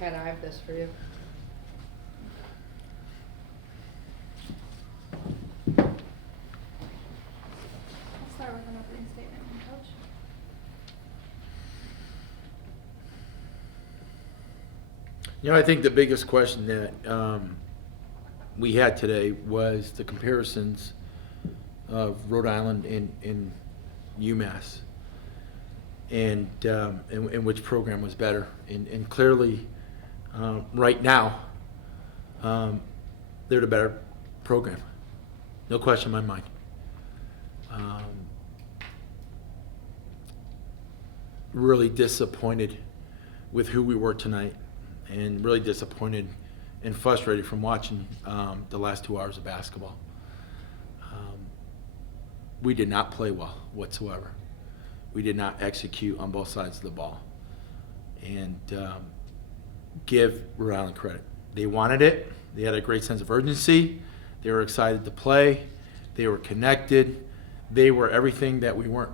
Kat, I have this for you. I'll start with an opening statement from Coach. You know, I think the biggest question that we had today was the comparisons of Rhode Island and UMass, and which program was better. And clearly, right now, they're the better program. No question in my mind. Really disappointed with who we were tonight, and really disappointed and frustrated from watching the last 2 hours of basketball. We did not play well whatsoever. We did not execute on both sides of the ball. And give Rhode Island credit. They wanted it. They had a great sense of urgency. They were excited to play. They were connected. They were everything that we weren't.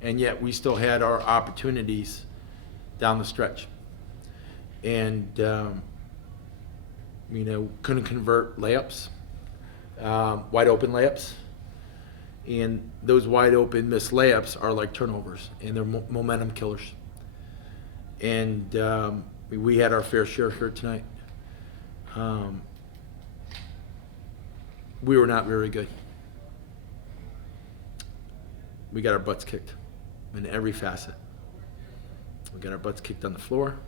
And yet we still had our opportunities down the stretch. And, couldn't convert layups, wide open layups. And those wide open missed layups are like turnovers, and they're momentum killers. And we had our fair share here tonight. We were not very good. We got our butts kicked in every facet. We got our butts kicked on the floor.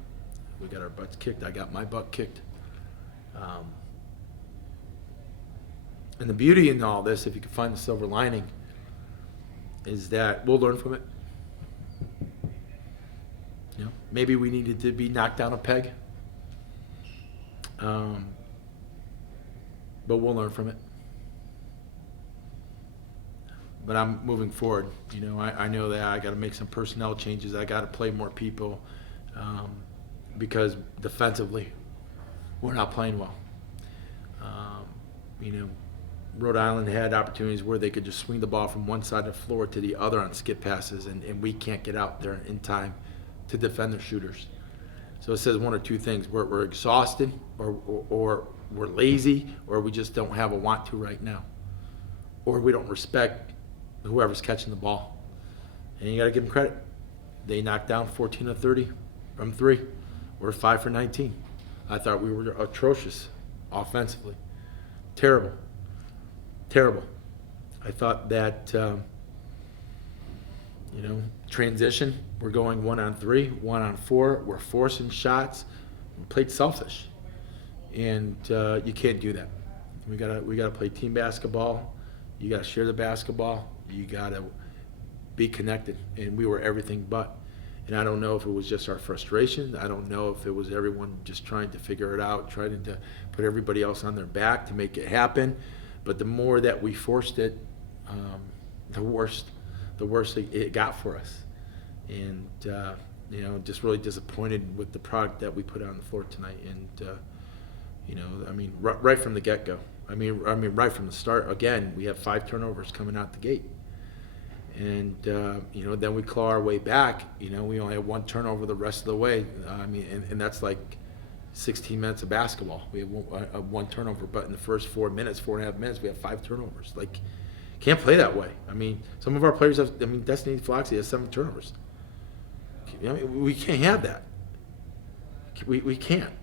We got our butts kicked. I got my butt kicked. And the beauty in all this, if you can find the silver lining, is that we'll learn from it. You know, maybe we needed to be knocked down a peg, but we'll learn from it. But I'm moving forward. You know, I know that I got to make some personnel changes. I got to play more people because defensively, we're not playing well. Rhode Island had opportunities where they could just swing the ball from one side of the floor to the other on skip passes, and we can't get out there in time to defend their shooters. So it says one or two things. We're exhausted, or we're lazy, or we just don't have a want to right now. Or we don't respect whoever's catching the ball. And you got to give them credit. They knocked down 14 of 30 from three. We're 5 for 19. I thought we were atrocious offensively. Terrible. I thought that, transition, we're going 1-on-3, 1-on-4, we're forcing shots. We played selfish. And you can't do that. We gotta play team basketball. You gotta share the basketball. You gotta be connected. And we were everything but. And I don't know if it was just our frustration. I don't know if it was everyone just trying to figure it out, trying to put everybody else on their back to make it happen. But the more that we forced it, the worse it got for us. And, just really disappointed with the product that we put on the floor tonight. And, right from the get-go. Right from the start. Again, we have 5 turnovers coming out the gate. And, then we claw our way back. We only have 1 turnover the rest of the way. And that's like 16 minutes of basketball. We have one turnover, but in the first 4.5 minutes, we have 5 turnovers. Like, can't play that way. Some of our players have, Destiny Floxy has 7 turnovers. We can't have that. We can't.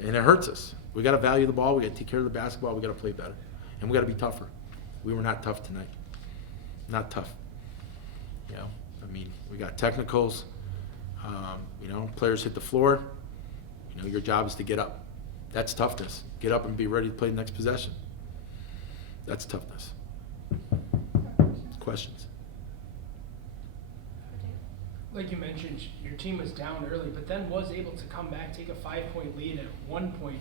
And it hurts us. We got to value the ball. We got to take care of the basketball. We got to play better. And we got to be tougher. We were not tough tonight. Not tough. We got technicals. Players hit the floor. Your job is to get up. That's toughness. Get up and be ready to play the next possession. That's toughness. Questions? Like you mentioned, your team was down early, but then was able to come back, take a 5-point lead at one point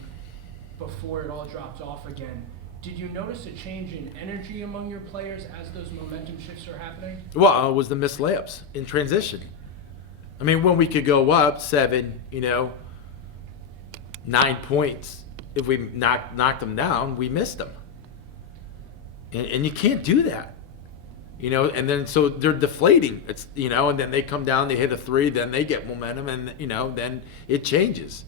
before it all dropped off again. Did you notice a change in energy among your players as those momentum shifts are happening? Well, it was the missed layups in transition. When we could go up 7, 9 points, if we knocked them down, we missed them. And you can't do that. You know, and then so they're deflating. It's, you know, and then they come down, they hit a three, then they get momentum, and, you know, then it changes.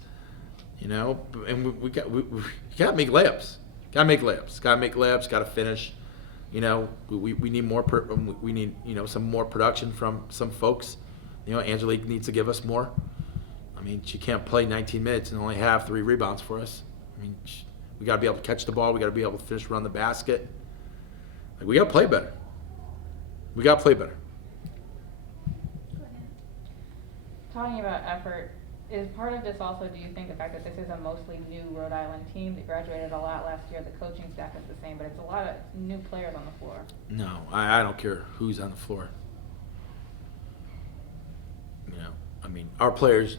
You know, and we got to make layups. Got to make layups. Got to make layups. Got to finish. You know, we need more. We need, you know, some more production from some folks. You know, Angelique needs to give us more. I mean, she can't play 19 minutes and only have 3 rebounds for us. I mean, we got to be able to catch the ball. We got to be able to finish around the basket. Like, we got to play better. We got to play better. Talking about effort, is part of this also, do you think, the fact that this is a mostly new Rhode Island team that graduated a lot last year? The coaching staff is the same, but it's a lot of new players on the floor. No, I don't care who's on the floor. You know, I mean, our players,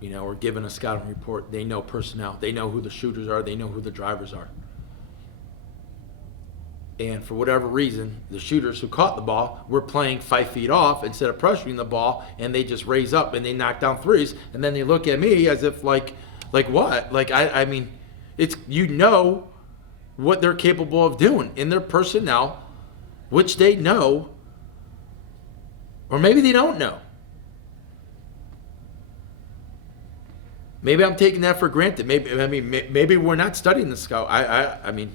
you know, are given a scouting report. They know personnel. They know who the shooters are. They know who the drivers are. And for whatever reason, the shooters who caught the ball were playing 5 feet off instead of pressuring the ball, and they just raise up and they knock down threes, and then they look at me as if like what? Like, I mean, it's, you know what they're capable of doing in their personnel, which they know, or maybe they don't know. Maybe I'm taking that for granted. Maybe we're not studying the scout. I mean.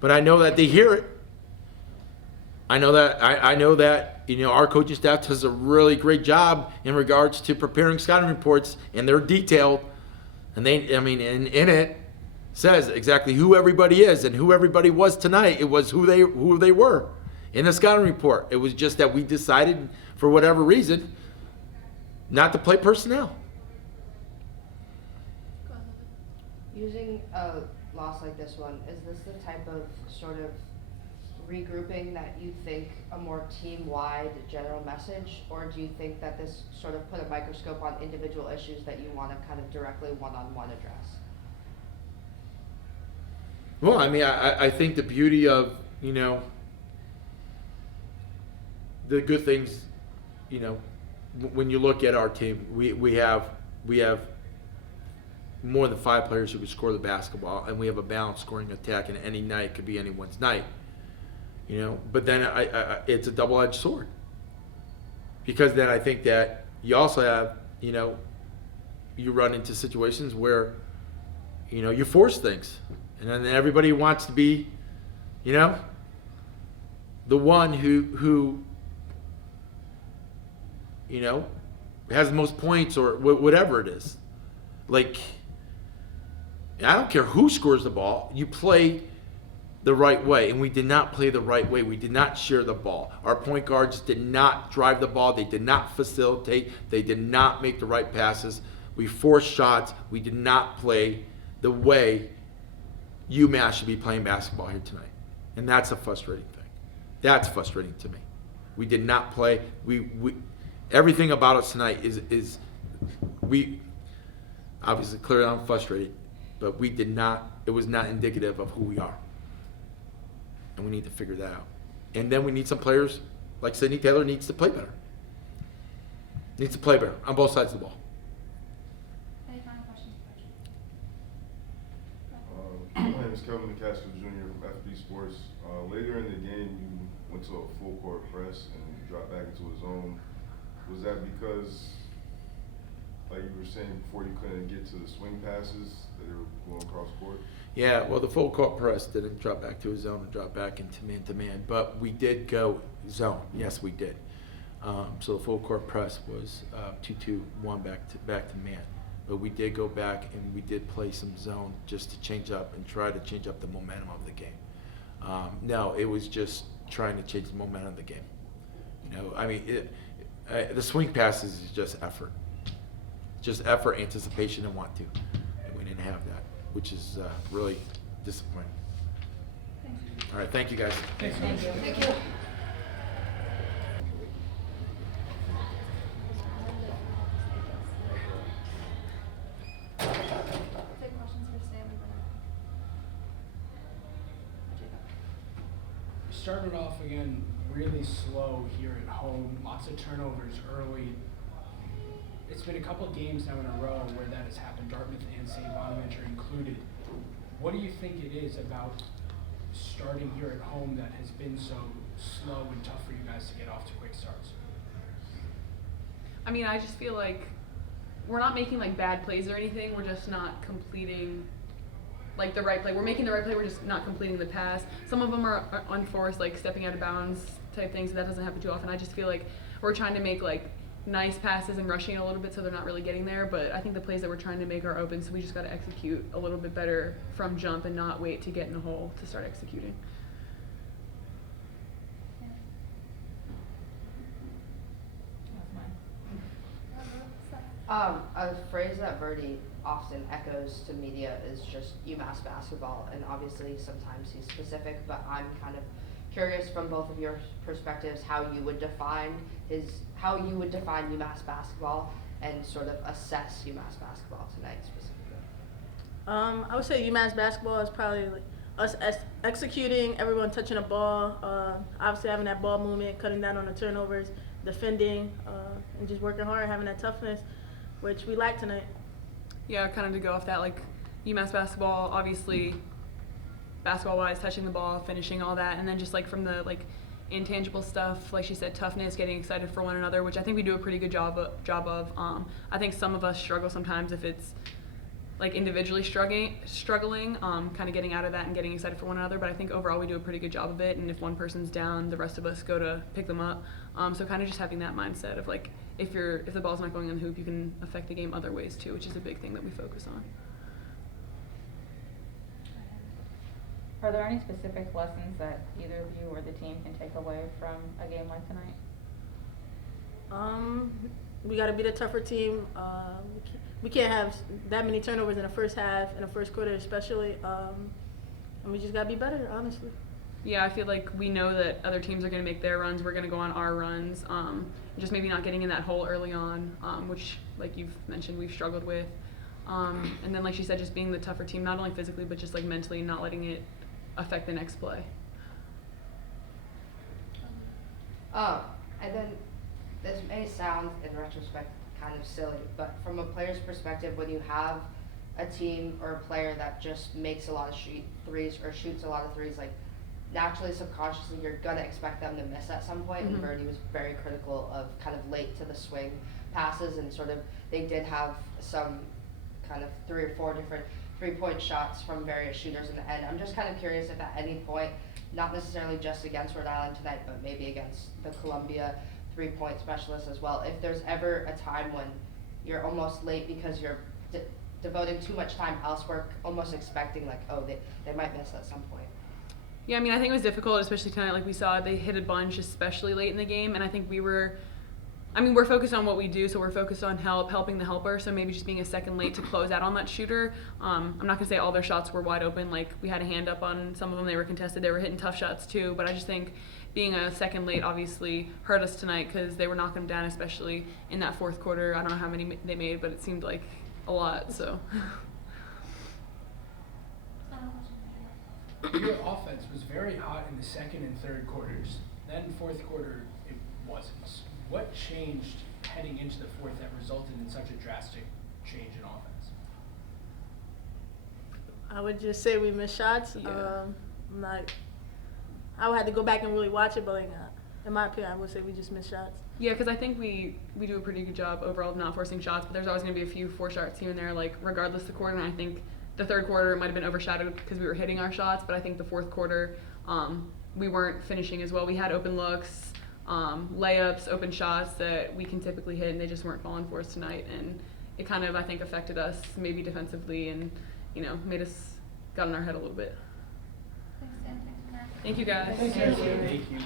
But I know that they hear it. I know that you know, our coaching staff does a really great job in regards to preparing scouting reports, and they're detailed. And in it says exactly who everybody is and who everybody was tonight. It was who they were in the scouting report. It was just that we decided, for whatever reason, not to play personnel. Using a loss like this one, is this the type of sort of regrouping that you think a more team-wide general message, or do you think that this sort of put a microscope on individual issues that you want to kind of directly one-on-one address? Well, I mean, I think the beauty of, you know, the good things, you know, when you look at our team, we have more than 5 players who can score the basketball, and we have a balanced scoring attack, and any night could be anyone's night, you know. But then it's a double-edged sword, because then I think that you also have, you know, you run into situations where, you know, you force things, and then everybody wants to be, you know, the one who you know, has the most points or whatever it is. Like, I don't care who scores the ball, you play the right way, and we did not play the right way. We did not share the ball. Our point guards did not drive the ball. They did not facilitate. They did not make the right passes. We forced shots. We did not play the way UMass should be playing basketball here tonight. And that's a frustrating thing. That's frustrating to me. We did not play. We everything about us tonight is we obviously clearly I'm frustrated, but we did not, it was not indicative of who we are. And we need to figure that out. And then we need some players, like Sydney Taylor needs to play better. Needs to play better on both sides of the ball. Any final questions, Coach? My name is Kevin McCaskill Jr. from FB Sports. Later in the game, you went to a full court press and dropped back into a zone. Was that because, like you were saying before, you couldn't get to the swing passes that they were going across court? Yeah, well, the full court press didn't drop back to a zone and drop back into man-to-man, but we did go zone. Yes, we did. So the full court press was 2-2-1 back to man. But we did go back and we did play some zone just to change up and try to change up the momentum of the game. No, it was just trying to change the momentum of the game. You know, I mean, the swing passes is just effort. Just effort, anticipation, and want to. And we didn't have that, which is really disappointing. Thanks. All right, thank you guys. Thanks, Thank you. Take questions for Sam and Brennan. We started off again really slow here at home, lots of turnovers early. It's been a couple of games now in a row where that has happened, Dartmouth and St. Bonaventure included. What do you think it is about starting here at home that has been so slow and tough for you guys to get off to quick starts? I mean, I just feel like we're not making like bad plays or anything. We're just not completing like the right play. We're making the right play. We're just not completing the pass. Some of them are unforced, like stepping out of bounds type things. So that doesn't happen too often. I just feel like we're trying to make like nice passes and rushing it a little bit so they're not really getting there. But I think the plays that we're trying to make are open. So we just got to execute a little bit better from jump and not wait to get in a hole to start executing. Yeah. That's mine. A phrase that Verdi often echoes to media is just UMass basketball, and obviously sometimes he's specific, but I'm kind of curious from both of your perspectives how you would define UMass basketball and sort of assess UMass basketball tonight specifically. I would say UMass basketball is probably like us executing, everyone touching the ball, obviously having that ball movement, cutting down on the turnovers, defending, and just working hard, having that toughness, which we lack tonight. Yeah, kind of to go off that, like UMass basketball, obviously basketball-wise, touching the ball, finishing, all that, and then just like from the like intangible stuff, like she said, toughness, getting excited for one another, which I think we do a pretty good job of. I think some of us struggle sometimes if it's like individually struggling, kind of getting out of that and getting excited for one another. But I think overall we do a pretty good job of it. And if one person's down, the rest of us go to pick them up. So kind of just having that mindset of like if the ball's not going on the hoop, you can affect the game other ways too, which is a big thing that we focus on. Are there any specific lessons that either of you or the team can take away from a game like tonight? We got to be the tougher team. We can't have that many turnovers in the first half, in the first quarter especially. And we just got to be better, honestly. Yeah, I feel like we know that other teams are going to make their runs. We're going to go on our runs. Just maybe not getting in that hole early on, which, like you've mentioned, we've struggled with. And then, like she said, just being the tougher team, not only physically, but just like mentally, not letting it affect the next play. And then this may sound in retrospect kind of silly, but from a player's perspective, when you have a team or a player that just makes a lot of threes or shoots a lot of threes, like naturally, subconsciously, you're gonna expect them to miss at some point. Mm-hmm. And Verdi was very critical of kind of late to the swing passes, and sort of they did have some kind of 3 or 4 different 3-point shots from various shooters in the end. I'm just kind of curious if at any point, not necessarily just against Rhode Island tonight, but maybe against the Columbia 3-point specialists as well, if there's ever a time when you're almost late because you're devoting too much time elsewhere, almost expecting like, oh, they might miss at some point. Yeah, I mean, I think it was difficult, especially tonight. Like we saw, they hit a bunch, especially late in the game, and I think we're focused on what we do, so we're focused on helping the helper, so maybe just being a second late to close out on that shooter. I'm not going to say all their shots were wide open. Like, we had a hand up on some of them. They were contested. They were hitting tough shots, too. But I just think being a second late obviously hurt us tonight because they were knocking them down, especially in that fourth quarter. I don't know how many they made, but it seemed like a lot, so. Your offense was very hot in the second and third quarters. Then fourth quarter, it wasn't. What changed heading into the fourth that resulted in such a drastic change in offense? I would just say we missed shots. Yeah. I would have to go back and really watch it, but like, in my opinion, I would say we just missed shots. Yeah, because I think we do a pretty good job overall of not forcing shots, but there's always going to be a few 4 shots here and there, like regardless of the quarter. And I think the third quarter might have been overshadowed because we were hitting our shots, but I think the fourth quarter we weren't finishing as well. We had open looks, layups, open shots that we can typically hit, and they just weren't falling for us tonight. And it kind of, I think, affected us maybe defensively and, made us got in our head a little bit. Thanks, Dan. Thanks, Matt. Thank you, guys. Thank you. Thank you.